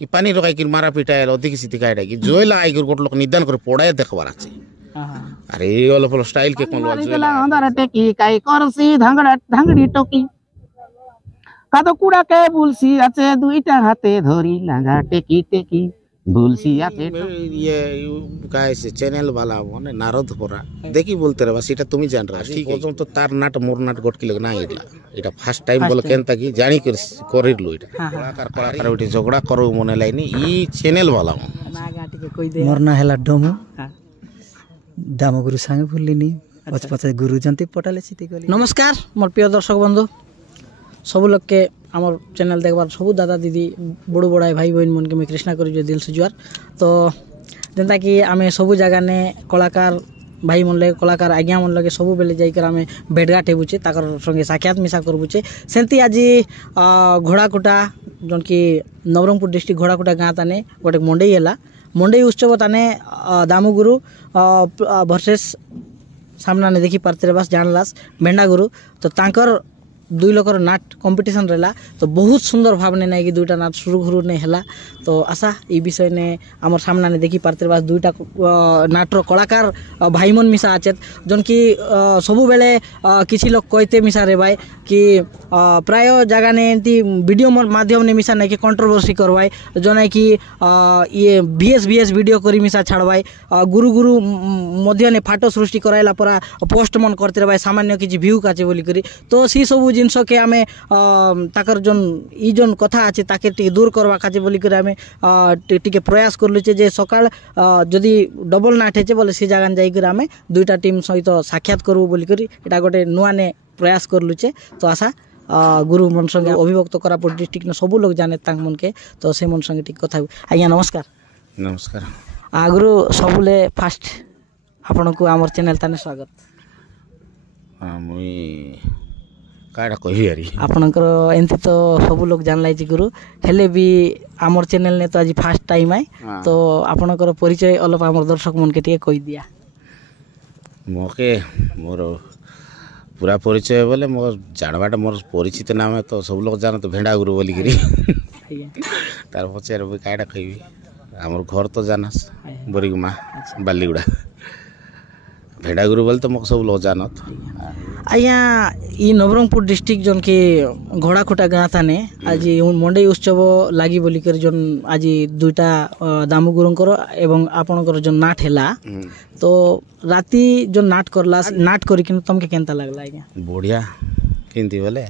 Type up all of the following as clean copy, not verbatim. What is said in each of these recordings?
कि पानी रखाई कि मारा पिटा अधिक सीधी काटा कि जोइला आई गोटे लोक निदान कर पड़ाए देखबार अच्छे अरे अलग अलग स्टाइल के कोन अंधार टेकी काई करसी धांगड़ी टोकी कादो कुड़ा के बुलसी আছে দুইটা হাতে ধরি লাগা টেকি টেকি बुलसी আছে ये काय से चैनल वाला माने नारद परा देखी बोलते रे बस इटा तुम जान रहा ठीक है तो तार नाट मोर नाट गट के ना इला इटा फर्स्ट टाइम बोल केनता की जानी कर करिरलो इटा कलाकार उठी झगड़ा करू मने लाइनी ई चैनल वाला ना गाटी के कोई दे मोरना हेला डमु दाम गुरु संगे भूलिनी पचपच गुरु जंती पटाले सीती गली। नमस्कार मोर प्रिय दर्शक बंधु सब लोग के आमर चैनल देखबार सब दादा दीदी बड़ो बड़ा भाई बहन मन के मैं कृष्णा करी दिल से जुआर तो जेनता कि आमे सब जगह ने कलाकार भाई मन लगे कलाकार आज्ञा मन लगे सब बेले जाकर आम भेटघाट हेबुचे ताकर संगे साक्षात मिसा करबुचे सेमती आज घोड़ाकुटा जन कि नवरंगपुर डिस्ट्रिक्ट घोड़ाकुटा गाँ ताने गोटे मंडई है मंडई उत्सव ताने दामुगुरु वर्सेस सामना ने देखी पारते बस जानलास भेंडा गुरु तो तांकर दुई लोकर नाट कंपटीशन रहला तो बहुत सुंदर भाव ने नहीं कि दुईटा नाट शुरू घुरू नहीं हैला तो आशा ये विषय ने आमर सामना ने देखी पारते बास दुईटा नाटर कलाकार भाई मन मिसा आचेत जन कि सबु बेले किसी लोग कहते मिसा रे भाई कि प्राय जगह ने एंती वीडियो माध्यम ने मिसा नहीं कि कंट्रोवर्सी करवाई जो नहीं कि ये बीएस वीडियो करी मिसा छाड़वाई गुरु गुरु मध्य ने फाटो सृष्टि कराइला परा पोस्ट मन करते रे भाई सामान्य किसी व्यू काचे बोली करी तो सी सब जिनस के आमे ताकर जोन ई जोन कथा अच्छे ताके टी दूर करवा काजे बोली करे आमे टिके प्रयास करलुचे जे सकाळ जदि डबल नाट हेचे बोले सी जगह जाई करे आमे दुईटा टीम सहित साक्षात करू बोली करी एटा गोटे नुआ ने प्रयास करलुचे तो आशा गुरु मन संगे अभिभक्त कोरापुट डिस्ट्रिक्ट ने सब लोग जाने तांग मन के तो से मन संगे टिक कथा आज्ञा नमस्कार नमस्कार गुरु सबले फास्ट आपन को हमर चैनल ताने स्वागत मुई काड़ा कहि यारी आपनकर एंती तो सब लोग जानलाई जी गुरु हेले भी आमर चैनल ने तो आज फर्स्ट टाइम आए तो आपनकर परिचय अलप आमर दर्शक मन के टिके कहि दिया मोके मोर पूरा परिचय बोले मोर जानबाटा मोर परिचित नाम है तो सब लोग जान तो भेंडा गुरु बोली करी तार पचार भी काड़ा कहिबी आमर घर तो जानस बोरीगुमा बालीगुड़ा भेड़ा गुरु बोले तो मोके सब लोग जानत आया ई नवरंगपुर डिस्ट्रिक्ट जन के घोड़ाकुटा गाँ थाने आज मंडई उत्सव लगी बोली कर जन आज दुईटा दामु गुरुंकर एवं आपनकर जन नाट हैला तो राती जो नाट करला नाट करी कि तुमके केनता लागला आज्ञा बढ़िया केंती बोले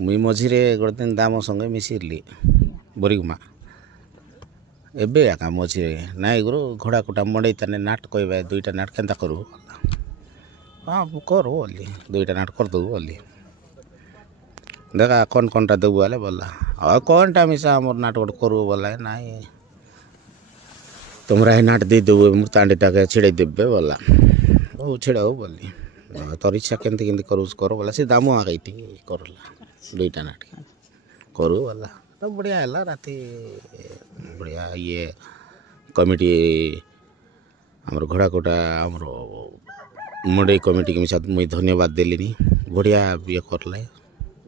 मुई मझिरे गोटे दिन दाम संगे मिसिरली बोरीगुमा एबे आका मझिरे नाई गुरु घोड़ाकुटा मंडई ताने नाट कहबे दुईटा नाट केनता करू हाँ करो बोली दुईटा नाट कर दू बोली देखा कौन कौनटा देबू बोले बोला और कौनटा मिसा मोर नाट गोटे करू बोला नाई तुमरा ही नाट दे देबू मूर्तांडीटा के छिड़े देबे बोला ओ छिड़ाऊ बोली तोर इच्छा केनती केनती करू करो बोला से दामू आ गई करला दुईटा नाट करू बोला तो बढ़िया है राति बढ़िया ये कमिटी आमर घोड़ाकोटा आमर मंडई कमिटी के मिसा मुई धन्यवाद देलिनी बढ़िया ये करला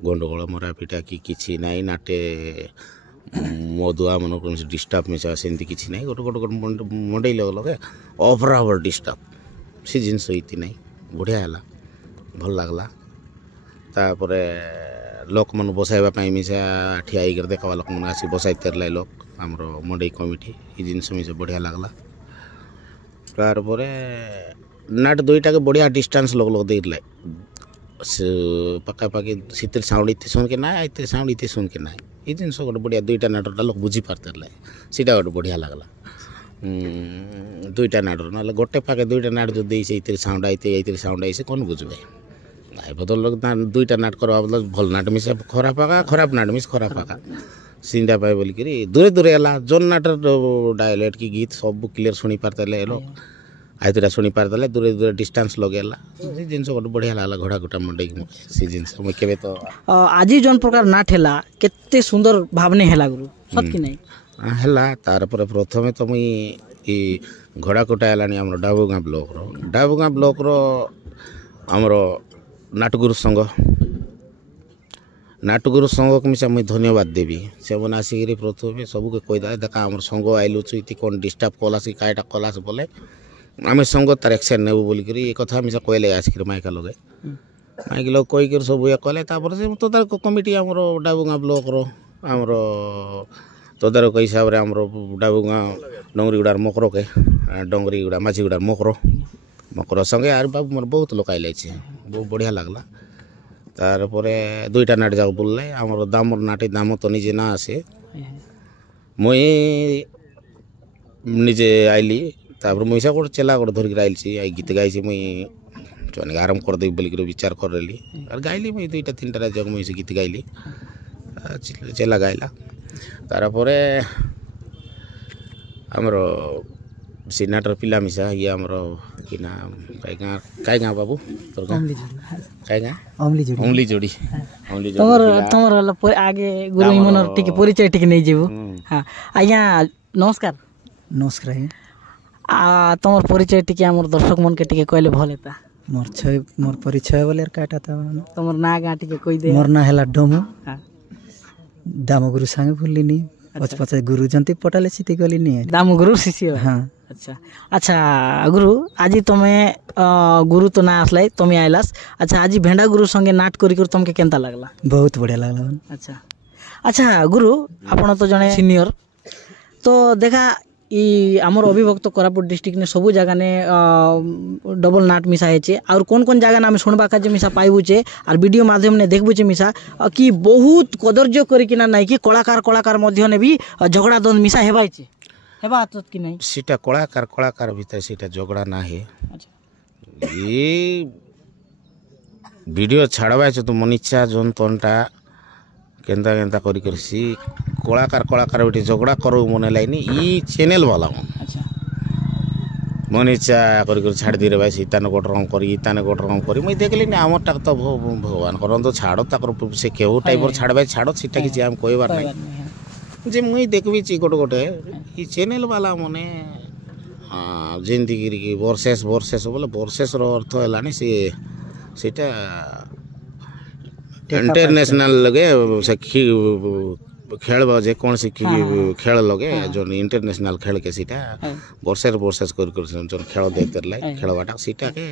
गंडगोल मरा पिटा कि किछि नाई नाटे मधुआ मन कौन डिस्टर्ब मिसा सेमती किछि नाई गोटे गोटे गोटे मंडई लगे लगे ओभर डिस्टर्ब से जिनस इति नाई बढ़िया है भल लगला तापर लोक मन बसाइबा मिसा ठिया कर देखा लोक मन आसी बसाई तेरला लोक आमर मंडई कमिटी ये जिनस मिसा बढ़िया लगला तार नाट दुईटा के बढ़िया डिस्टेंस लोग लोग देला पकापाखि सीते साउंड इतने सुन के ना इतने साउंड इतने सुन के ना ये जिन गोटे बढ़िया दुईटा नाटटा लोग बुझी पारते सीटा गोटे बढ़िया लगला दुईटा नाटर ना गोटे पाके दुईटा नाट जो देते साउंड आईते साउंड आई से कौन बुझे आई बदल लोग दुईटा नाट करवा बदल भल नाट मिसा खराब आका खराब नाट मिस खराब आका सीधा पाए बोलिक दूरे दूरे है जोन नाटर डायलेक्ट की गीत सब क्लीयर शुणी पारते लोग आयतरा शुणी पारदे दूरे दूरे डिस्टेंस लगेला से जिनस गोटे बढ़िया लागला घोड़ाकुटा मंडई से जिनस मुई केबे तो आज जोन प्रकार नाट हैला केते सुंदर भावने हैला गुरु सत कि नहीं हैला तार पर प्रथमे तो मुई ई घोड़ाकुटा हैलानी हमर डाबुगाँ ब्लॉक रो हमर नाटगुरु संघ नाटुगुरु संघ मिसा मुई धन्यवाद देवी से मैंने आसिक प्रथम सबके कहीदे देखा आम संघ आइलु ये कौन डिस्टर्ब कलास कईटा कलास बोले आम संघ तार एक्शन नेबू बोलिक ये कथा मिसा कहले आसिक माइका लगे माइक लोग कहीकि सब ये कहले से तदारक कमिटी आमर डाबुगा ब्लॉक आमर तदारक हिसाब से आमर डाबुगा डंगरीगुड़ार मकर के डंगरीगुड़ा माझीगुड़ार मकर संगे आर बाबू मोर बहुत लोक आइले बहुत बढ़िया लगला तार परे दुईटा नाट जाक बोलले आमर दामर नाटी दाम तो निजे ना आसे मुई निजे आइली तापर मुईसा गोटे चेला गोटे धरिक आइलसी आई गीत गाइसी मुई चुने आरम्भ कर देवी बोलिक विचार करली और गाइली मुई दुईटा तीनटा जग मुई से गीत गाइली चेला गाइला तार परे आमर सिनाटर पिला मिसा ये आमर कि ना कई गाँ बाबू तोर गाँ कई गाँ अमली जोड़ी तमर आगे गुरु मनर टिके परिचय टिके नहीं जीवु हां आज्ञा नमस्कार नमस्कार आ तमर परिचय टिके हमर दर्शक मन के टिके कहले भल हेता मोर परिचय बोले काटा था तमर ना गाँ टिके कहि दे मोर ना हैला डोमू हां दाम गुरु संगे भूलिनी पच गुरु जंती पटाले सिटी गलिनी दाम गुरु शिष्य हां अच्छा अच्छा गुरु आज तमे गुरु तो ना आसलाई तमे आइलास अच्छा आज भेंडा गुरु संगे नाट करी कर तुमके केनता लागला बहुत बढ़िया लागला अच्छा अच्छा गुरु आपण तो जने सीनियर तो देखा ई आमर अभिभक्त कोरापुट डिस्ट्रिक्ट ने सबू जगह ने डबल नाट मिसा है और कौन कौन जगह आम शुणवा का मिसा पाइबुचे और वीडियो माध्यम ने देखबुचे मिसा कि बहुत कदर्य करिकिना नहीं कि कलाकार मध्य ने भी झगड़ा द्वंद मिसा हेबाइचे हेबा तो कि नहीं सीटा कलाकार भीतर सीटा झगड़ा ना है अच्छा ये वीडियो छाड़वा तो मन इच्छा जोन तनटा केंता केंता करी सी कलाकार बेटी झगड़ा करो मन लाइनी ई चैनल वाला अच्छा मन इच्छा कर छाड़ दी रे भाई सीतान गोट रंग करी ताने गोट रंग करी मुई देखली ना आमर टाक तो भगवान करन तो छाड़ो ताकर से केहू टाइप छाड़ भाई छाड़ो सीटा किसी आम कहबार नहीं जे मुई देखबी ची गोटे ई चैनल वाला मने जेंती गिरी वर्सेस बोले वर्सेस रो अर्थ हलानी सीटा इंटरनेशनल लगे से खेल कौन सी खेल लगे जो इंटरनेशनल खेल के सीटा वर्सेस कर खेल देला खेलवाटा सीटा के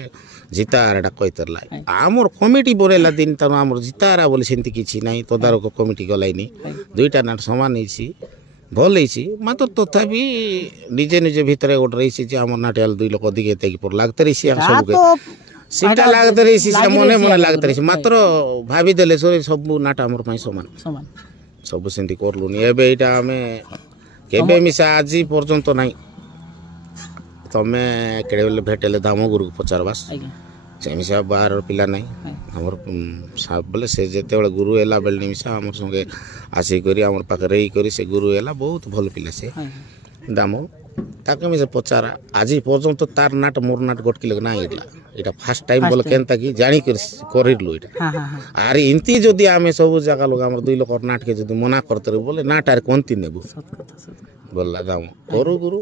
जितारा कहला आमर कमिटी बोरेला दिन तनु आमर जितारा बोले सेंती किछि नाही तदारक कमिटी गलाइनी दुईटा नाट समान होइछि भल होइछि मात्र तथापि निजे निजे भितर गोटे रही जे आमर नाटियाल दुई लोक अधिक एते पर लागते रही सबके सीटा लागते रही मने मने लागते रही मात्र भाभी देले सब नाट आमर पई समान सब सेंती करलुनी एबे एटा हमें केबे मिसा आज पर्यंत नाही तमे केडे बेले भेटेले दाम गुरु को पचारबास से मिसा बाहर पिला नाही हमर साब बोले से जेते बेले गुरु एला बेले मिसा हमर संगे आसी करी हमर पाखे रही करी से गुरु एला बहुत भल पिला से दाम ताके मिसा पचारा आज पर्यंत तार नाट मोर नाट गोट किलो ना इला एटा फर्स्ट टाइम बोले केनता की जानी करिलु एटा आरे इंती जदी आमे सब जगह लोग हमर दुई लोक नाट के जदी मना करते बोले नाट आर कोनती नेबु बोलला दाम करू गुरु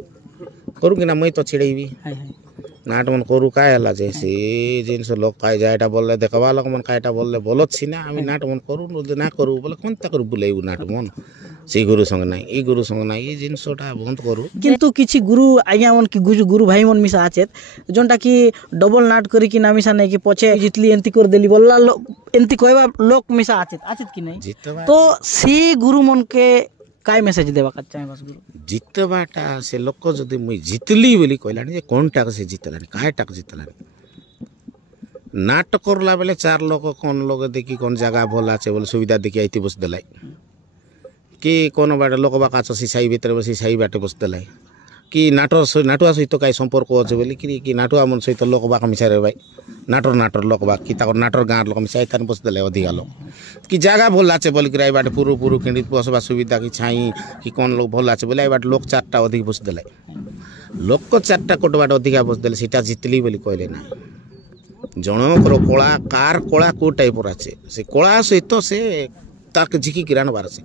करू कि ना मई तो छिड़ेबी नाट मन करू काय हला जे से जिनस लोक काय जायटा बोलले देखबा लोक मन कायटा बोलले बोलत छी ना आमी नाट मन करू ना करू बोले कोनता करू बुलेबु नाट मन से गुरु संग नाही ई गुरु संग नाही ई जिनसटा बंद करू किंतु किछि गुरु आज्ञा मन की गुरु भाई मन मिसा आचेत जोंटा की डबल नाट करी कि ना मिसा नहीं कि पछे जितली एंती कर देली बोलला एंती कहबा लोक मिसा आचेत कि नहीं तो से गुरु मन के काय मेसेज देबा का चाहे बस गुरु जितबाटा से लोक जदी मुई जितली बोली कहलानी जे कोनटा से जितलानी कायटा जितलानी नाट करला बेले चार लोक कोन लोग देखि कोन जगह भल आछे बोले सुविधा देखि आइति बस देलाई कि कोन बाटे लोक बाका छ सिसाई भीतर बसी साई बाटे बस देलाई कि नाटुआ सहित काय संपर्क अच्छे बोली कि नाटुआ मन सहित लोक बाका मिसा रे भाई नाटर लोक बा कि ताकर नाटर गाँव लोक मिसाई तान बस देले अधिका लोक कि जगह भल आछे बोली कि बाटे पुरु किंडी बसबा सुविधा कि छाई कि कौन लोक भल आछे बोले बाटे लोक चारटा अधिक बस देले लोक चारटा कोट बाटे अधिका बस देले सीटा जितली बोली कहले ना जनकर कला कला को टाइप आछे से कला सहित से ताक झिकी किरान बार से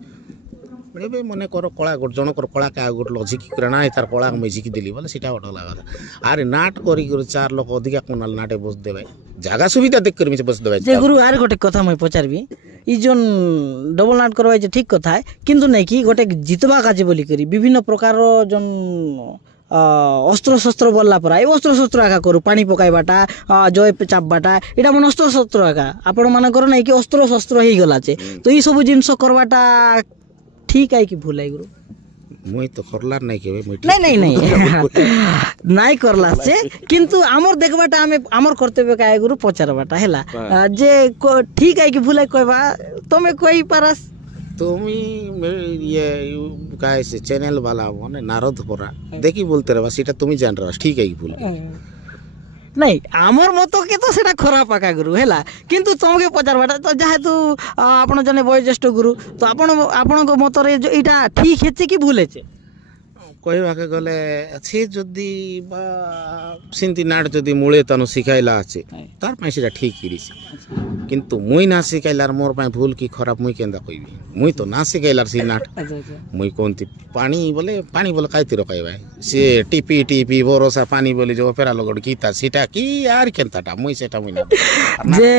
ଏବେ ମନେ କର କଳା ଗୋଟେ ଜଣଙ୍କର କଳାକେ ଆଉ ଗୋଟେ ଲୋକ ଝିକି ନା ତାର କଳା ମୁଇଁ ଝିକି ଦେଲି ବୋଲେ ସେଇଟା ଗୋଟେ ଅଲଗା କଥା ଆରେ ନାଟ କରିକି 4 ଲୋକ ଅଧିକା କୋନାଲ ନାଟେ ବସି ଦେବେ ଜାଗା ସୁବିଧା ଦେଖ କରି ମିছে ବସି ଦେବେ ଯେ ଗୁରୁ ଆର ଗୋଟେ କଥା ମୁଇଁ ପଚାରବି ଇ जोन डबल नाट करवा जे ठीक कथा है किंतु नहीं कि गोटे जितवा काजे बोली करी विभिन्न प्रकार जोन अस्त्र शस्त्र बोलला पर आई अस्त्र शस्त्र आका करू पानी पकाइबाटा जय चापबाटा एटा मन अस्त्र शस्त्र आका आपण मानकर नहीं कि अस्त्र शस्त्र ही गला छे तो ई सब जिंस करवाटा ठीक है कि भूल है गुरु मुई तो करला नहीं केबे मुई नहीं नहीं नहीं नाई करला से किंतु आमर देखबाटा हमें आमर कर्तव्य का गुरु पचारबाटा हैला जे ठीक है कि भूल है कहबा तमे कोई परस তুমি ये काय से चैनल वाला माने नारद परा देखी बोलते रहा सीटा तुम जान रहा ठीक है कि भूल नहीं आमर मत के तो सेटा खराब आका गुरु हैला किंतु तुमके पचारबाटा तो जेहेतु आपण जने वयोज्येष्ठ गुरु तो आपण को मत रे एटा ठीक हेचे कि भूल हेचे कहवाके गले से जदि सिंती नाट जदि मूले तनु शिखाइला আছে तार पाई सेटा ठीक हिरिस किंतु मुई ना शिखाइलार मोर पाई भूल की खराब मुई केंदा कहबी मुई तो ना शिखाइलार सी नाट मुई कोनती पानी बोले काइती रखाइबा से टीपी टीपी भरोसा पानी बोले जो पेरा लगड़ कीता सीटा की यार केंताटा मुई सेटा मुई ना जे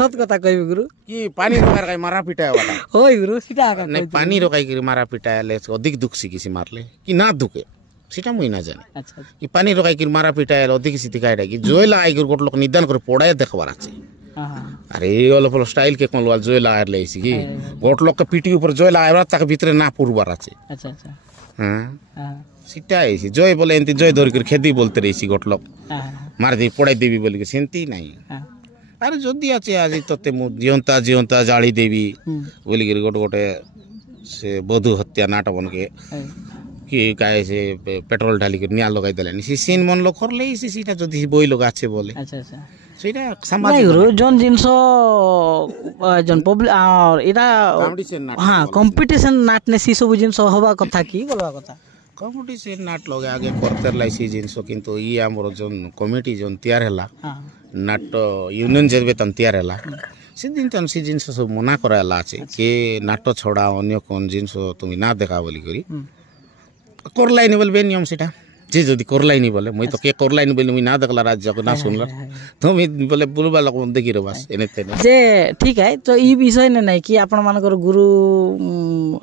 सत कथा कहबी गुरु की पानी रखार काई मारा पिटाय वाला होय गुरु सीटा आका नहीं पानी रखाई के मारा पिटायले अधिक दुख सिकिसी मारले कि ना दुखे सीटा मुई ना जाने अच्छा कि पानी रखाई कि मारा पिटायले अधिक सिति काइडा कि जोयला आई गोट लोक निदान कर पड़ाय देखबार আছে अरे ओलो फलो स्टाइल के कोन वाल जोयला आर लेसी कि गोट लोक के पीठी ऊपर जोयला आइबा तक भीतर ना पुरबार আছে अच्छा अच्छा हां सीटा ऐसी जोय बोले एंती जोय धर कर खेती बोलते रहीसी गोट लोक मार दे पड़ाई देवी बोली के सेंती नहीं अरे जदि आछे आज तते मु जियंता जियंता जाली देवी बोली के गोट गोटे से बधु हत्या नाट बन के कि काय से पेट्रोल डाली के निया लगाई देलानी सी सीन मन लो करले सी सीटा जदि बोई लोग आछे बोले अच्छा अच्छा सेटा समाज नहीं गुरु जोन जिंसो जोन पब्लिक और एटा हां कंपटीशन नाट ने सी सब जिंसो होबा कथा की बोलबा कथा कंपटीशन नाट लगे आगे करते लाइसी जिंसो किंतु ई हमर जोन कमिटी जोन तैयार हला नाट यूनियन जेबे तन तैयार हला से दिन तन सी जिंसो सब मना कराला আছে के नाट छोड़ा अन्य कोन जिंसो तुम ना देखा बोली करी करलाइनी बोलबे नियम सेटा जे जदि करलाइनी बोले मुई तो के करलाइनी बोले मुई ना देखला राज्य को ना सुनला तुम बोले बुलबा लोक देखि रे बस एने तेने जे ठीक है तो ई विषय ने नहीं कि आपण मानकर गुरु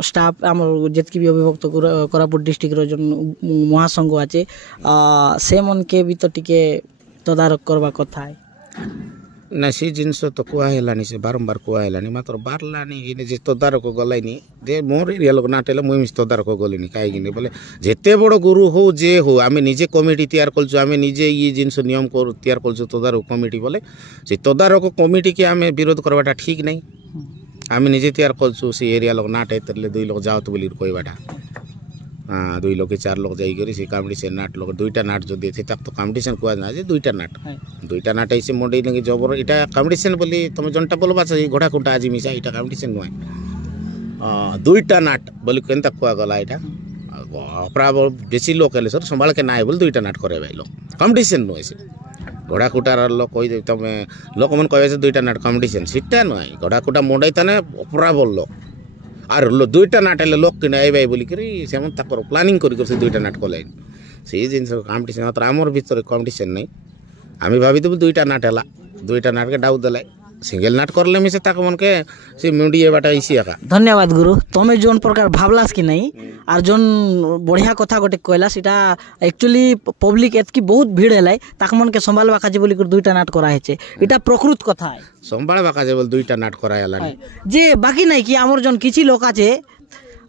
स्टाफ हमर जेतकी भी अभिभक्त कोरापुट डिस्ट्रिक्ट रो जोन महासंघ आछे से मन के भी तो टिके तदारक करबा कथा है ना सी जिनस तो कुआ हेलानी से बारंबार कुआ हेलानी मात्र बारलानी इने जे तदारक गलाइनी जे मोर एरिया लोक नाटेला मुई मिस तदारक गलिनी काई किने बोले जेते बड़ गुरु हो जे हो आमे निजे कमिटी तैयार करछु आमे निजे ई जिनस नियम कर तैयार करछु तदारक कमिटी बोले से तदारक कमिटी के आमे विरोध करबाटा ठीक नहीं आमे निजे तैयार करछु से एरिया लोक नाटे तरले दुई लोक जाओ तो बोली कहबाटा हाँ 2 लोग 4 लोग जाई करी से कॉम्पिटिशन नाट लोग 2टा नाट जो देथे तक तो कॉम्पिटिशन कुआ ना जे 2टा नाट ऐसे मोडे लगे जबर इटा कॉम्पिटिशन बोली तुम जनटा बोलबा से घोड़ा कुंटा आज मिसा इटा कॉम्पिटिशन नुय 2टा नाट बोली केनता कुआ गला इटा अपरा बेसी लोग हेले सर संभाल के ना बोल 2टा नाट करे भाई लोग कॉम्पिटिशन नुय से घोड़ा कुटार लोग कहि दे तुम लोक मन कहबे से 2टा नाट कॉम्पिटिशन सिटा नुय घोड़ा कुटा मोडै तने अपरा बोललो आर 2टा नाट हेले लोक किने आइबाई बोली करी से मन तकर प्लानिंग करी से 2टा नाट कोलाई से जिंस कॉम्पिटिशन मात्र हमर भीतर कॉम्पिटिशन नहीं आमी भाबी देबु 2टा नाट हला 2टा नाट के डाउ देलाई सिंगल नाट करले मिसे ताक मन के से मीडिया बाटा इसी आका धन्यवाद गुरु तमे जोन प्रकार भावलास कि नहीं आर जोन बढ़िया कथा गोटे कहला सीटा एक्चुअली पब्लिक एतकी बहुत भीड़ हेलाई ताक मन के संभालबा काजे बोली कर 2टा नाट करा हेचे एटा प्रकृत कथा है संभालबा काजे बोल 2टा नाट करा हला जे बाकी नहीं कि हमर जोन किछि लोक आछे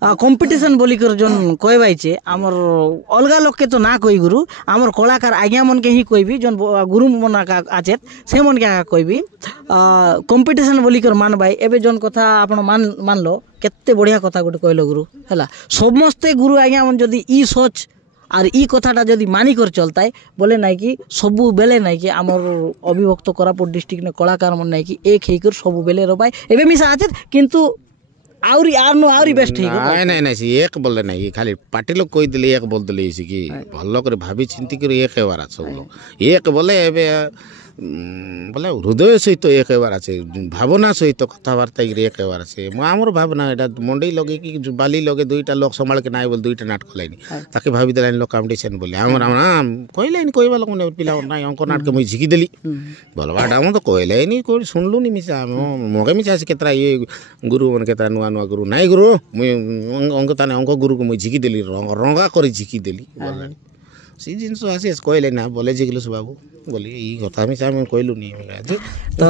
कंपटीशन बोली कर जोन कहबाई छे हमर अलगा लोग के तो ना कोई गुरु हमर कलाकार आज्ञा मन के ही कोई भी जोन गुरु मन का आछे से मन के कहबी कंपटीशन बोली कर मान भाई एबे जोन कथा आपण मान लो केते बढ़िया कथा गोटे कहलो गुरु हैला समस्ते गुरु आज्ञा मन जदी ई सोच और ई कथाटा जदी मानी कर चलता है बोले नहीं कि सबु बेले नहीं कि हमर अभिभक्त कोरापुट डिस्ट्रिक्ट ने कलाकार मन नहीं कि एक हेकर सबु बेले रो भाई एबे मिसा आछे किंतु आउरी आरनो आउरी बेस्ट है नहीं नहीं नहीं एक बोले नहीं खाली पार्टी लोग कोई दिले एक बोल दिले इसी की भल्लो करे भाभी चिंती करे एक हेवारा सब लोग एक बोले एबे ବୋଲେ ହୃଦୟ ସହିତ ଏକ ହେବାର ଅଛି, ଭାବନା ସହିତ କଥାବାର୍ତ୍ତା ହେଇକିରି ଏକ ହେବାର ଅଛି। ଆମର ଭାବନା ଏଇଟା ମଣ୍ଡେଇ ଲଗେଇକି ବାଲି ଲଗେଇ ଦୁଇଟା ଲୋକ ସମ୍ଭାଳକେ ନାହିଁ ବୋଲି ଦୁଇଟା ନାଟକ ଲାଇନି ତାକେ ଭାବିଦେଲାନି ଲୋକ କମ୍ପିଟିସନ୍ ବୋଲି ଆମର କହିଲାନି କହିବା ଲୋକ ପିଲା ନାହିଁ ଅଙ୍କ ନାଟକ ମୁଇଁ ଝିକିଦେଲି ଭଲ ବାଟ ଆମ ତ କହିଲାନି କୋଉଠି ଶୁଣିଲୁନି ମିଶା ମଗେ ମିଶା ଆସି କେତେଟା ଇଏ ଗୁରୁ ମାନେ କେତେଟା ନୂଆ ନୂଆ ଗୁରୁ ନାଇଁ ଗୁରୁ ମୁଇଁ ଅଙ୍କ ତାନେ ଅଙ୍କ ଗୁରୁକୁ ମୁଇଁ ଝିକିଦେଲି ରଙ୍ଗା କରି ଝିକିଦେଲି ଗଲାଣି ସେ ଜିନିଷ ଆସି କହିଲେ ନା ବୋଲେ ଝିକିଲୁ ବାବୁ बोली कथा मिसा कहलुनी तो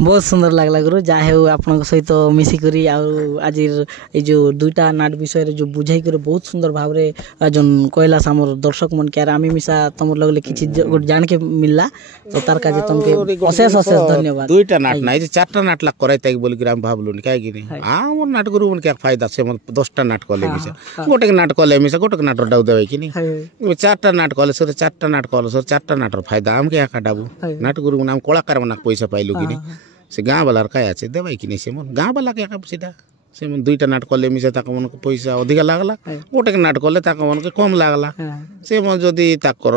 बहुत सुंदर लगला गुरु जा हेउ आपन सहित मिसिकरी आज ये जो दुईटा नाट विषय जो बुझाई कर बहुत सुंदर भाव रे जन कहला हमर दर्शक मन के आमी मिसा तुम लगले किछि जान के मिलला तो तार का जे तुमके अशेष अशेष धन्यवाद। दुईटा नाट नाही जे चारटा नाट ला कराइता बोली कि हम भाबलुनी काहे कि हमर नाट गुरु मन के फायदा से 10टा नाट कले मिसा गोटे नाट कले मिसा गोटे नाट डाउ देबै कि नहीं चारटा नाट कले सर चारटा नाट कले सर चारटा नाटर फायदा दाम के काटाबू नाट गुरु नाम कलाकार मना पैसा पाइलु कि नहीं से गाँ वाला काय আছে देबै कि नहीं से मन गाँ वाला के सीधा से मन दुईटा नाट कले मिसा ताक मन को पैसा अधिक लागला गोटे नाट कले ताक मन के कम लागला से मन जदी ताकर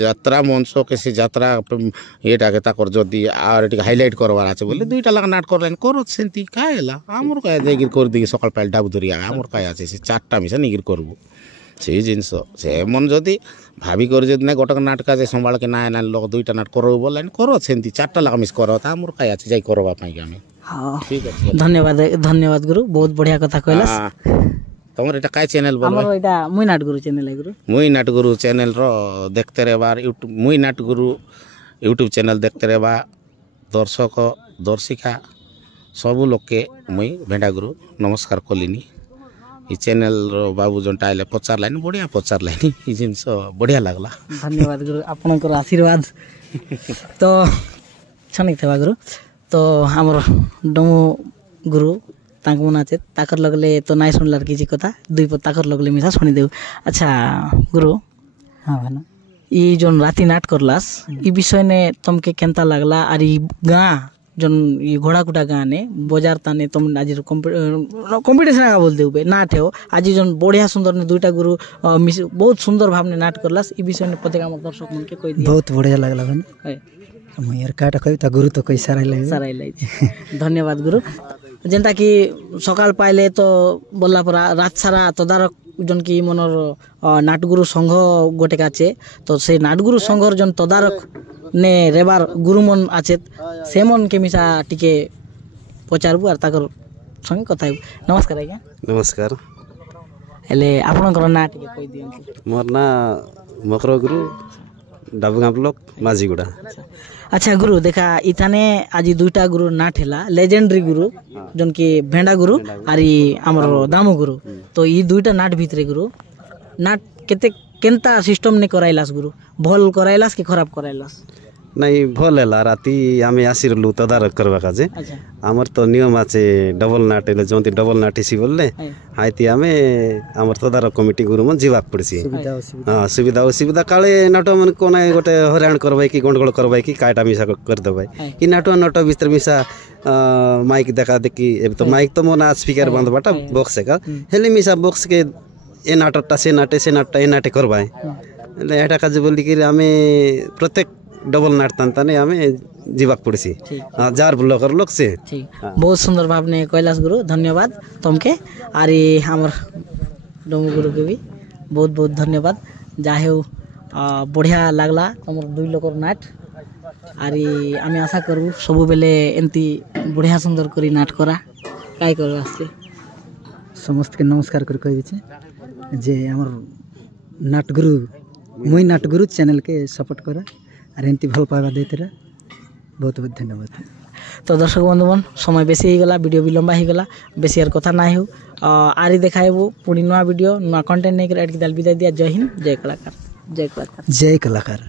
यात्रा मंच के से यात्रा एटा के ताकर जदी आर एटी हाईलाइट करवार আছে बोले दुईटा लाग नाट करलाइन करत सेंती कायला हमर काय देगिर कर दी सकाळ पाल डाबु धरिया हमर काय আছে से चारटा मिसा निगिर करबो से जिनस से मन जदि भावी कर जदि ना गोटक नाटक जे संभाल के ना ना लोग दुईटा नाटक करो बोलाइन करो सेंती चारटा लाग मिस करो ता मोर काय আছে जाई करबा पाई के हमें हां ठीक है धन्यवाद धन्यवाद गुरु बहुत बढ़िया कथा कहलास तमर एटा काय चैनल बोल हमर एटा मुई नाट गुरु चैनल है गुरु मुई नाट गुरु चैनल रो देखते रहबार यूट्यूब मुई नाट गुरु यूट्यूब चैनल देखते रहबा दर्शक दर्शिका सब लोग के मुई भेंडा गुरु नमस्कार कलिनी ये चैनल बाबू जोटा आइले पचारलाइन बढ़िया पचारलाइन ये जिनस बढ़िया लगला धन्यवाद गुरु आपनकर आशीर्वाद तो छनिक थवा गुरु तो हमर डमु गुरु तांक मना छे ताकर लगले तो नाइ सुनलार किछि कथा दुई ताकर लगले मिसा सुनि देउ। अच्छा गुरु हां भाना ई जोन राती नाट करलास ई विषय ने तुमके केनता लागला आर ई गां जन ये घोड़ा कुटा गाँ ने बाजार ताने तुम आज कंपटीशन का बोल देबे नाट है आज जन बढ़िया सुंदर ने दुईटा गुरु बहुत सुंदर भाव ने नाट करलास ई विषय ने पते हमर दर्शक मन के कहि दिया बहुत बढ़िया लागला बन हम यार काटा कविता गुरु तो कई सारा लै धन्यवाद गुरु जेंता कि सकाल पाइले तो बोलला पर रात सारा तदारक जन की मनर नाटगुरु संघ गोटे आछे तो से नाटगुरु संघर जन तदारक ने रेबार गुरुमन आछे से मन के मिसा टिके पचारबु आर ताकर संगे कथा नमस्कार आज्ञा नमस्कार हेले आपनकर ना टिके कहि दियंतु मोर ना मकर गुरु डाबगां ब्लॉक माझीगुड़ा। अच्छा गुरु देखा इथाने आज दुईटा गुरु नाट हेला लेजेंडरी गुरु जन की भेंडा गुरु आर हमर दामो गुरु तो ई दुईटा नाट भितरे गुरु नाट केते केनता सिस्टम ने कराइलास गुरु भल कराइलास कि खराब कराइलास नहीं भल है राती आमे आसिरलु तदारक करबा काजे हमर तो नियम आछे डबल नाट ले जोंती डबल नाटिसी बोलले हाइती आमे हमर तदारक कमिटी गुरु मन जीवाक पड़सी हां सुविधा असुविधा काले नाट मन कोना गोटे हरान करबाई कि गंडगोल करबाई कि काटा मिसा कर देबाई कि नाट भीतर मिसा माइक देखा देखी तो माइक तो मोना स्पीकर बंद बाटा बॉक्स का हेले मिसा बॉक्स के ए नाटकटा से नाटे ए नाटे करबाई ले एटा काज बोली कि आमे प्रत्येक डबल नाट ताने आमे जीवाक पड़सी जार ब्लॉकर लोग से बहुत सुंदर भाव ने कैलाश गुरु धन्यवाद तुमके आर हमर डमु गुरु के भी बहुत बहुत धन्यवाद जाहे बढ़िया लागला तुमर दुई लोकर नाट आर आमे आशा करू सब बेले एंती बढ़िया सुंदर करी नाट करा काय कर आसे समस्त के नमस्कार कर कहि छै जे हमर नाटगुरु मुई नाटगुरु चैनल के सपोर्ट करा और एमती भल पाइबा देते रहा बहुत बहुत धन्यवाद। तो दर्शक बंधुबन समय बेसी ही गला वीडियो भी लंबा ही गला बेसी यार कथा ना हो आरी देखाइबो पुणी नुआ वीडियो नुआ कंटेंट नहीं कर एड के दाल विदाई दिया। जय हिंद जय कलाकार जय कलाकार जय कलाकार।